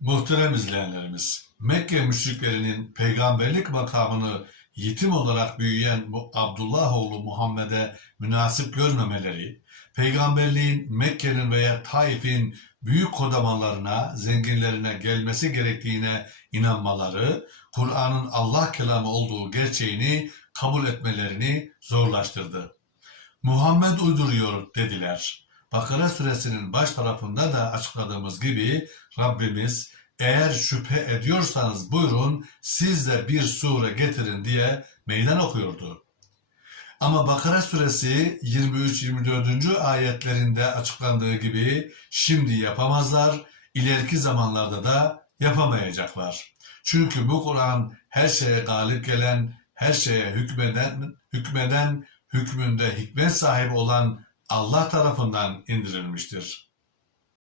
Muhterem izleyenlerimiz, Mekke müşriklerinin peygamberlik makamını yetim olarak büyüyen bu Abdullah oğlu Muhammed'e münasip görmemeleri, peygamberliğin Mekke'nin veya Taif'in büyük kodamanlarına, zenginlerine gelmesi gerektiğine inanmaları, Kur'an'ın Allah kelamı olduğu gerçeğini kabul etmelerini zorlaştırdı. Muhammed uyduruyor dediler. Bakara suresinin baş tarafında da açıkladığımız gibi Rabbimiz eğer şüphe ediyorsanız buyurun siz de bir sure getirin diye meydan okuyordu. Ama Bakara suresi 23-24. ayetlerinde açıklandığı gibi şimdi yapamazlar, ileriki zamanlarda da yapamayacaklar. Çünkü bu Kur'an her şeye galip gelen, her şeye hükmeden, hükmeden, hükmünde hikmet sahibi olan Allah tarafından indirilmiştir.